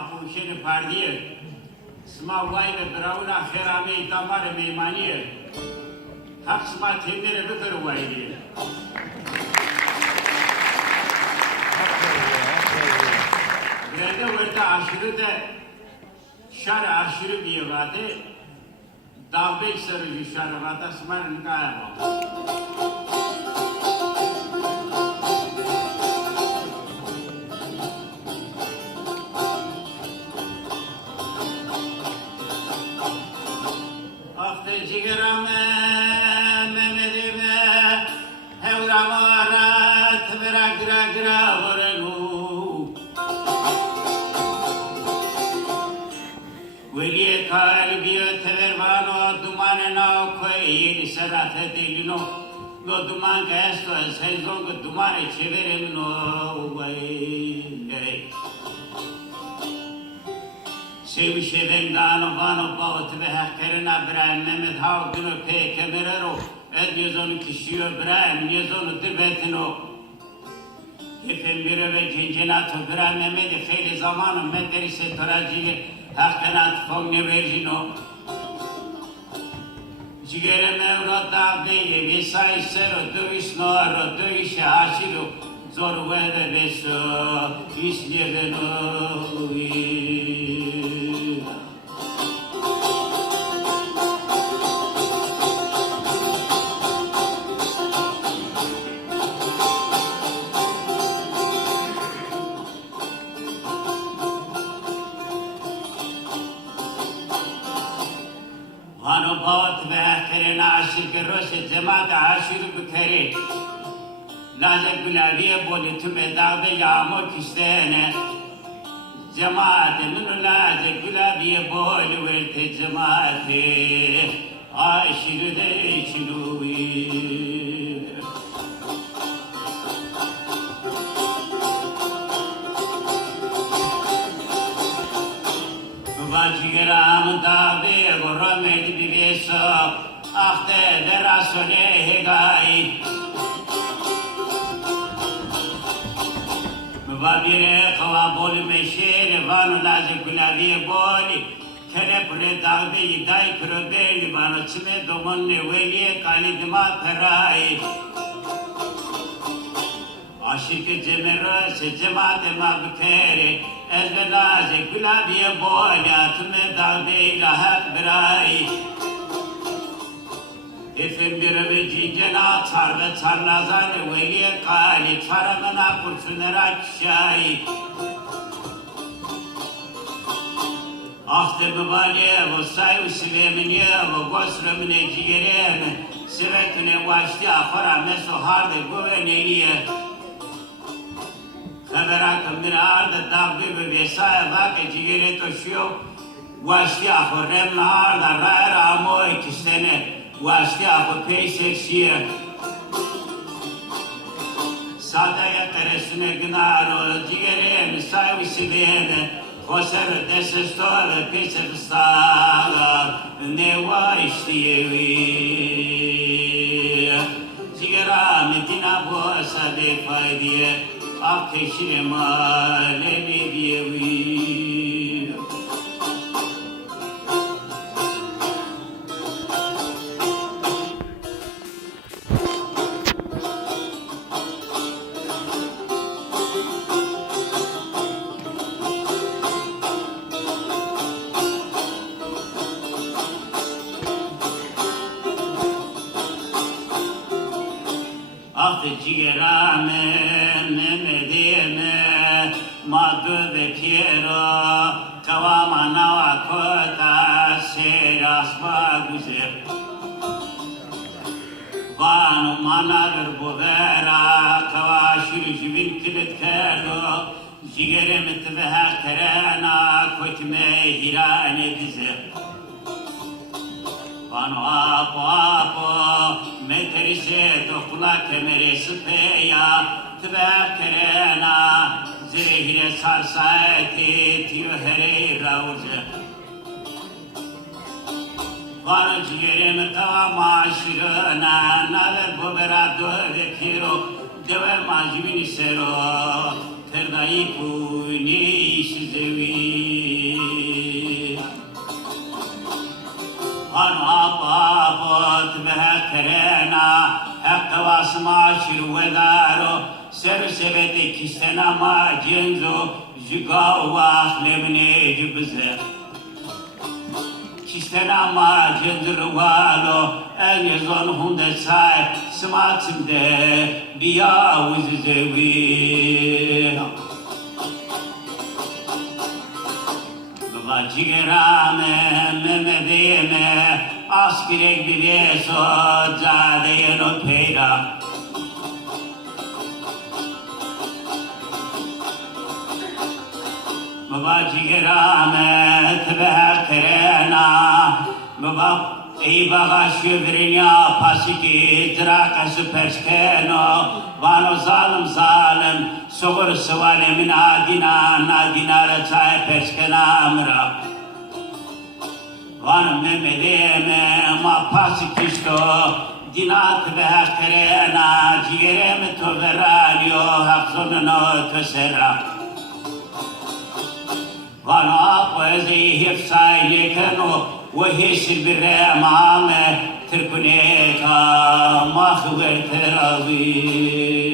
اپوشن پردیه سما وای به براونا خیرامی دامار میمانیه حق سما تیمیر بکر وایدیه Nerede orada aşırı da şar aşırı bir vardı. Dağbey sarıcı şar vardı. Smarın galiba. Aftı cigarame Mehmet'ime Hevrama arat Vera gra gra varenu Veliye kalbiye tevervano dumanena koyil serafet ilino Lo duman gesto sezon dumanı çeverim no vay Sevişeden dano vano bağıt ve hakkerina İbrahim Mehmet Hav günü peykemerero Ed yazonu kişiyor İbrahim yazonu dirbetino Efendire ve cincinat İbrahim Mehmet'i kheyli zamanı medderisi toraciye Hakkanat fongne vergino Cigere mevrata beye Vesay sero dövüş noro dövüş aşilo Zor vede beso İslieveno Hanobot ve kerena aşık roşe cemaat aşırı bükeri Lazım gülaviye boli tüme dağda yağmur kişlerine Cemaat minu lazım gülaviye boli verte cemaati Aşırı de çiluvi Vacigeram dabe goromed biveso Ahte derasone hegai Vabire kava bol meşer Vanu lazı gülaviye boli Kelepre dağbe yiday kırıbeli Vanu çime domonne veliye kalidima perai Aşık cemero se cemaate mabkere Ezbelaze gülabiye boya tüme dağbe lahat birai Efendire ve cincena tar ve tarlazane veliye kali Faramına kurşunera kişai Ahte mübaliye ve sayu siveminiye ve gosremine cigerene Sivetüne vaşti afara meso harde güveneliye Haberakım bir arda dağdı ve vesaya vakı cigere toşuyor Vaşti afo remna arda rayr amo ikisene Vaşti afo peyseksiye Sadaya teresine gınaro cigere misayi sivene Koser desestore peysefistala Ne vaştiyevi Cigera metina bu sade faydiye Ateşine malemi diyevi Cigerame Mehmet'ime Madü ve Piero Kavama nava kota Serasva güzel Vanu manadır bu vera Kavaşır jivin kilit kerdo Cigeremet ve hakterena Kotme hirane güzel Vanu apo Meterise tokula kemere sıpeya Tüberkerena Zirehire sarsayeti Tirohere ravurze Vanu cigereme tava maşirına Naver bobera döve kiro Deve majvini sero Terdayı puni işi zevi وانو أبابت بهكرنا حق واسما شروذارو سر سبت كستنا ما جنزو جگاو واخلمني جبزه Kistena ma cendrwalo en yazon hunde say smatsimde biya uzizewi Baba cigerame memedeme askirek biveso zadeyeno peyra Baba cigerame tebehterena Baba ey baga şövrinya pasiki drakası perskeno Vano zalim zalim soğur sıvale min nadina çay perskena amra Vano memedeme ma pasikisto dinat behterena cigereme toveranyo hafzonno tesera Vana poezi hifsayli kano وهيش بالرمام تركنيك ما خبر تراوي